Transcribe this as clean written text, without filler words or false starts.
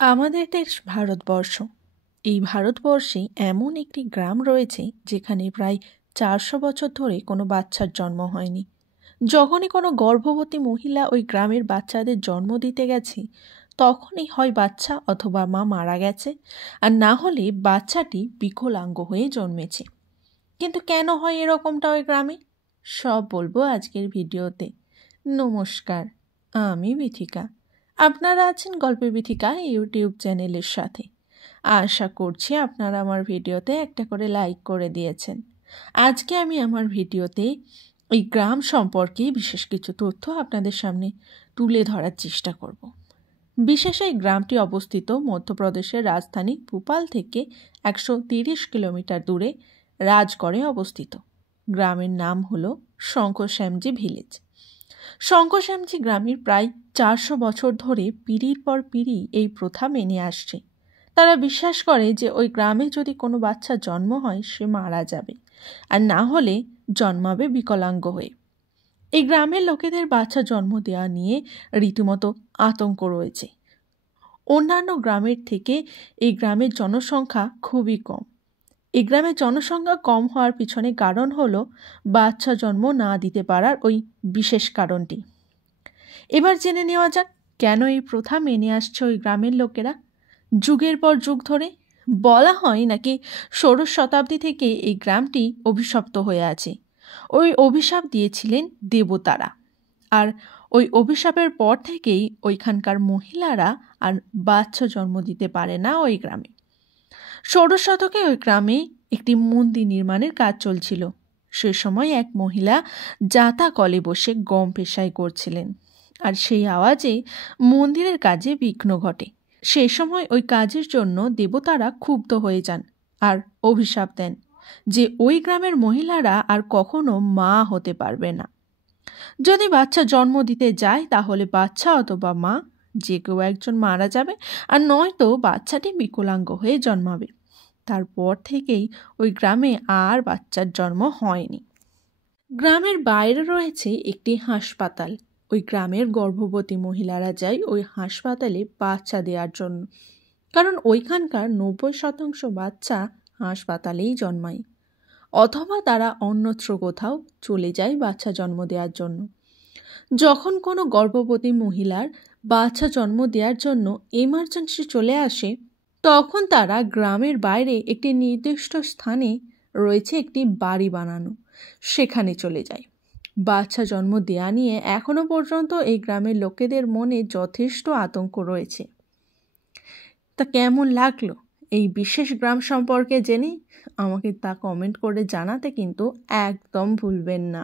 আমাদের দেশ ভারতবর্ষ। এই ভারতবর্ষে এমন একটি গ্রাম রয়েছে যেখানে প্রায় 400 বছর ধরে কোনো বাচ্চার জন্ম হয়নি। যখনই কোনো গর্ভবতী মহিলা ওই গ্রামের বাচ্চাদের জন্ম দিতে গেছে, তখনই হয় বাচ্চা অথবা মা মারা গেছে, আর না হলে বাচ্চাটি বিকলাঙ্গ হয়ে জন্মেছে। কিন্তু কেন হয় এরকমটা ওই গ্রামে? সব বলবো আজকের ভিডিওতে। নমস্কার, আমি বিথিকা। আপনারা আছেন গল্পের বিথিকা ইউটিউব চ্যানেলের সাথে। আশা করছি আপনারা আমার ভিডিওতে একটা করে লাইক করে দিয়েছেন। আজকে আমি আমার ভিডিওতে এই গ্রাম সম্পর্কে বিশেষ কিছু তথ্য আপনাদের সামনে তুলে ধরার চেষ্টা করব। বিশেষ এই গ্রামটি অবস্থিত মধ্যপ্রদেশের রাজধানী ভোপাল থেকে 130 কিলোমিটার দূরে রাজগড়ে অবস্থিত। গ্রামের নাম হলো শঙ্করশ্যামজি ভিলেজ। শঙ্করশ্যামজি গ্রামের প্রায় 400 বছর ধরে পিঁড়ির পর পিঁড়ি এই প্রথা মেনে আসছে। তারা বিশ্বাস করে যে ওই গ্রামে যদি কোনো বাচ্চা জন্ম হয় সে মারা যাবে, আর না হলে জন্মাবে বিকলাঙ্গ হয়ে। এই গ্রামের লোকেদের বাচ্চা জন্ম দেওয়া নিয়ে রীতিমতো আতঙ্ক রয়েছে। অন্যান্য গ্রামের থেকে এই গ্রামের জনসংখ্যা খুবই কম। এই গ্রামের জনসংখ্যা কম হওয়ার পিছনে কারণ হলো বাচ্চা জন্ম না দিতে পারার ওই বিশেষ কারণটি। এবার জেনে নেওয়া যাক কেন এই প্রথা মেনে আসছে ওই গ্রামের লোকেরা যুগের পর যুগ ধরে। বলা হয় নাকি 16 শতাব্দী থেকে এই গ্রামটি অভিশপ্ত হয়ে আছে। ওই অভিশাপ দিয়েছিলেন দেবতারা, আর ওই অভিশাপের পর থেকেই ওইখানকার মহিলারা আর বাচ্চা জন্ম দিতে পারে না ওই গ্রামে। 16 শতকে ওই গ্রামে একটি মন্দির নির্মাণের কাজ চলছিল। সে সময় এক মহিলা জাতা কলে বসে গম পেশাই করছিলেন, আর সেই আওয়াজে মন্দিরের কাজে বিঘ্ন ঘটে। সেই সময় ওই কাজের জন্য দেবতারা ক্ষুব্ধ হয়ে যান আর অভিশাপ দেন যে ওই গ্রামের মহিলারা আর কখনো মা হতে পারবে না। যদি বাচ্চা জন্ম দিতে যায় তাহলে বাচ্চা অথবা মা যে কেউ একজন মারা যাবে, আর নয়তো বাচ্চাটি বিকলাঙ্গ হয়ে জন্মাবে। তারপর থেকেই ওই গ্রামে আর বাচ্চার জন্ম হয়নি। গ্রামের বাইরে রয়েছে একটি হাসপাতাল। ওই গ্রামের গর্ভবতী মহিলারা যায় ওই হাসপাতালে বাচ্চা দেওয়ার জন্য, কারণ ওইখানকার 90% বাচ্চা হাসপাতালেই জন্মায়, অথবা তারা অন্যত্র কোথাও চলে যায় বাচ্চা জন্ম দেওয়ার জন্য। যখন কোনো গর্ভবতী মহিলার বাচ্চা জন্ম দেওয়ার জন্য এমার্জেন্সি চলে আসে, তখন তারা গ্রামের বাইরে একটি নির্দিষ্ট স্থানে রয়েছে একটি বাড়ি বানানো, সেখানে চলে যায়। বাচ্চা জন্ম দেওয়া নিয়ে এখনো পর্যন্ত এই গ্রামের লোকেদের মনে যথেষ্ট আতঙ্ক রয়েছে। তা কেমন লাগলো এই বিশেষ গ্রাম সম্পর্কে জেনে? আমাকে তা কমেন্ট করে জানাতে কিন্তু একদম ভুলবেন না।